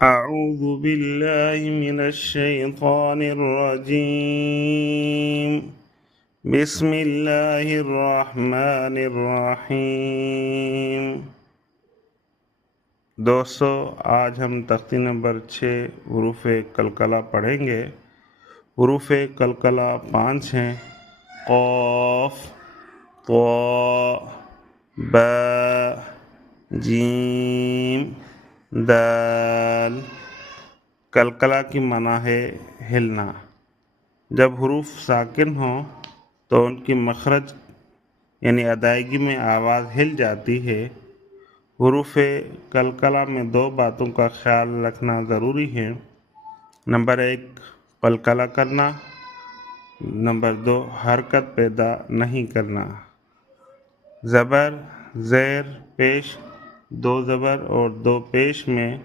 أعوذ بالله من الشيطان الرجيم بسم الله الرحمن الرحيم। दोस्तों, आज हम तख्ती नंबर 6 हुरूफ कलकला पढ़ेंगे। हुरूफ कलकला 5 हैं। क़ाफ़, ता, बा, जीम, दाल। कलकला की माना है हिलना। जब हुरूफ साकिन हों तो उनकी मखरज यानी अदायगी में आवाज़ हिल जाती है। हुरूफ कलकला में 2 बातों का ख्याल रखना ज़रूरी है। नंबर 1, कलकला करना। नंबर 2, हरकत पैदा नहीं करना। ज़बर, ज़ेर, पेश, 2 ज़बर और 2 पेश में